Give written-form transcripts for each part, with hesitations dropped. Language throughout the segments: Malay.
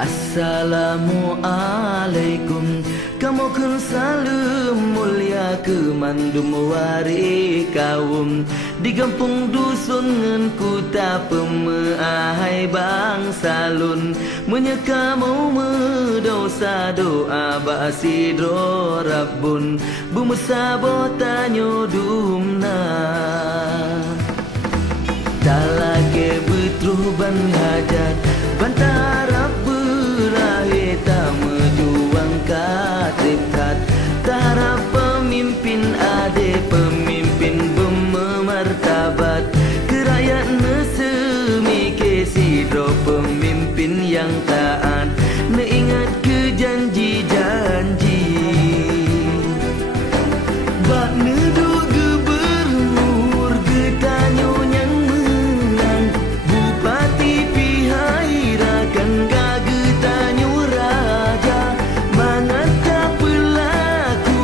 Assalamualaikum, kamu kun salam mulia kemandum wari kaum di kampung dusun ngen ku ta pemahai bang salun menyeka mau medosa doa basidro rabbun bumesa botanyo dumna talake betruh ban hajat bantara berahe ta mejuang katipkat tara pemimpin ade pemimpin bermartabat kerajaan nesemi kesidro pemimpin yang taat neingat ke janji-janji bak neduk gubernur getanyo yang menang bupati pihai rakan gagetanyo raja mangata pelaku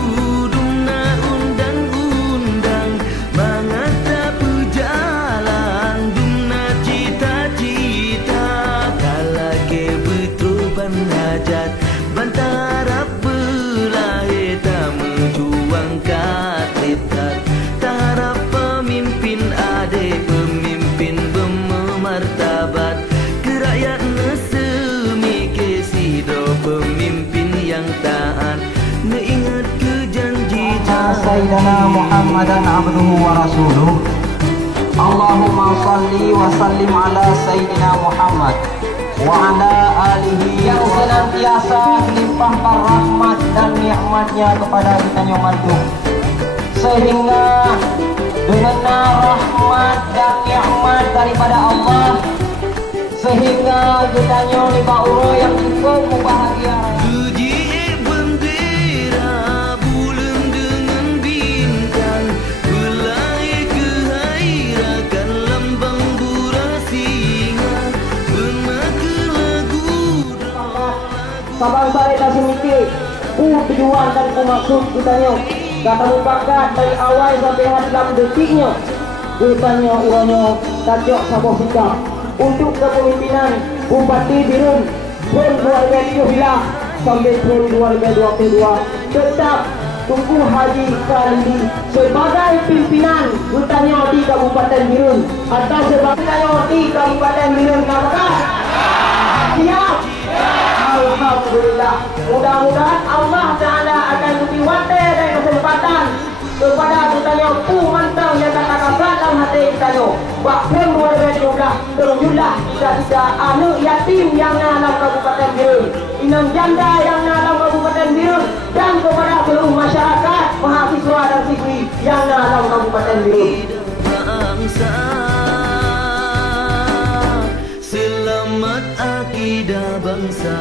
dumna undang-undang mangata pejalan dumna cita-cita kalake betruban hajat bantara belahe ta mejuang katipkat tarap pemimpin ade pemimpin bermartabat kerakyat nesemi kesidro pemimpin yang taat neingat ke janji-janji Sayyidina Muhammadan abduhu wa rasuluh. Allahumma salli wa sallim ala Sayyidina Muhammad wa ala alihi yang senantiasa melimpahkan rahmat dan nikmatnya kepada kita nyomantu, sehingga dengan rahmat dan nikmat daripada Allah sehingga kita nyoni bauro yang cukup bahagia. Puji bendera bulan dengan bintang belai kehairakan lambang burasinga benak lagu Sabang sare kasih mikir tujuan dan maksud kita nyo kata mupakat dari awal sampai hari dalam detiknya kita nyo uranyo tajok sabo sikap untuk kepemimpinan Bupati Birun Pun 2007 sampai Pun 2022 tetap Tunku Haji Khalidi sebagai pimpinan hutannya di Kabupaten Birun atau sebagai di Kabupaten Birun. Apakah siap? Alhamdulillah. Mudah-mudahan Allah Ta'ala akan lebih wate dan kesempatan kepada hutannya mantau yang katakan dalam hati kita nyo. Bahkan 2012 terwujudlah kita anak yatim yang dalam Kabupaten Birun, inang janda yang dalam Kabupaten Birun, dan kepada seluruh masyarakat mahasiswa dan siswi yang dalam Kabupaten Birun. Selamat akidah bangsa.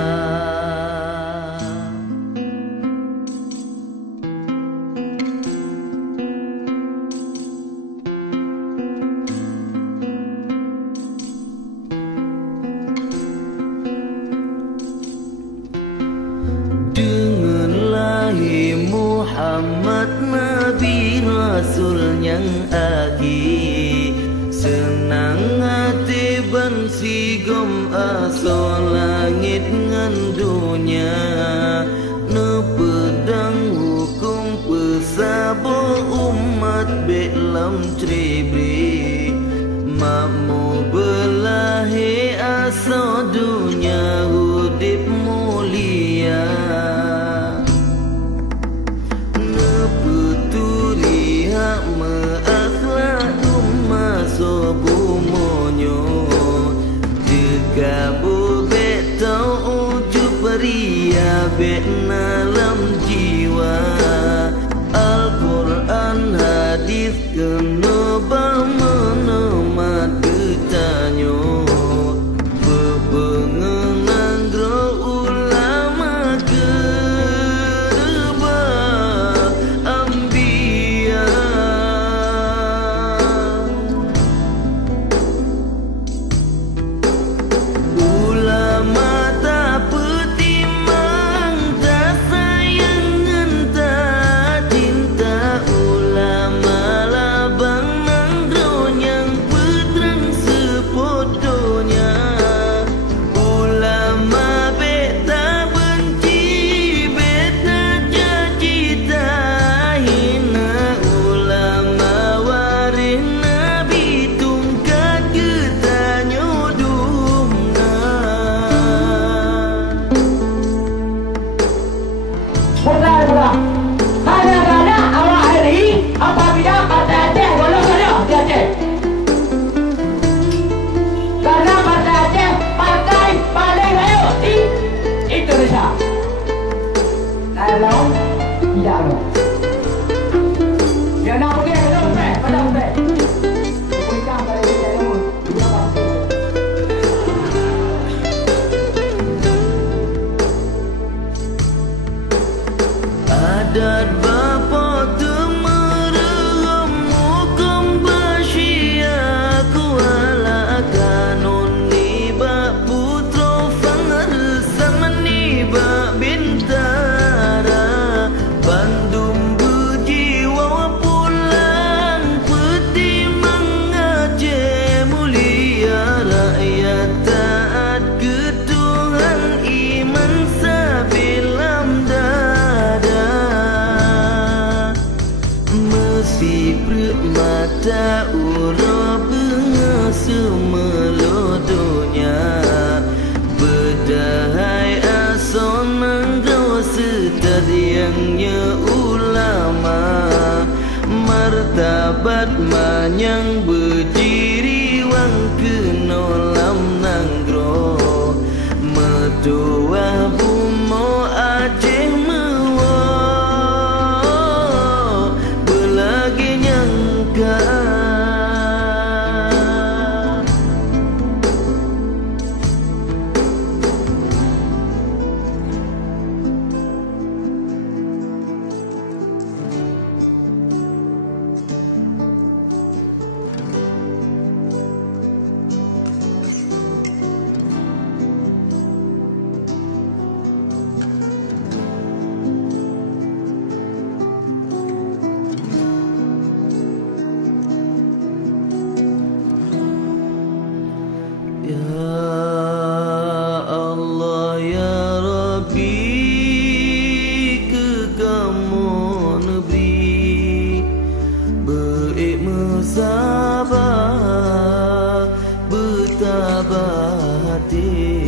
Dengan lahir Muhammad Nabi Rasul yang akhir, senang hati ban sigom aso langit ngan dunia, ne pedang hukum pesabo umat belam tribri, makmu belahi aso dunia hudip mulia. Gabu betau uju peria betna dalam jiwa Al-Quran hadis kena menemat ketanyo bebengenang gro ulama kerba ambia tabat manyang berdiri wang kenolam nanggro metua bumo Aceh mewo belagi nyangka Ya Allah ya Rabbi ke kamu negeri berik sabar bertabah hati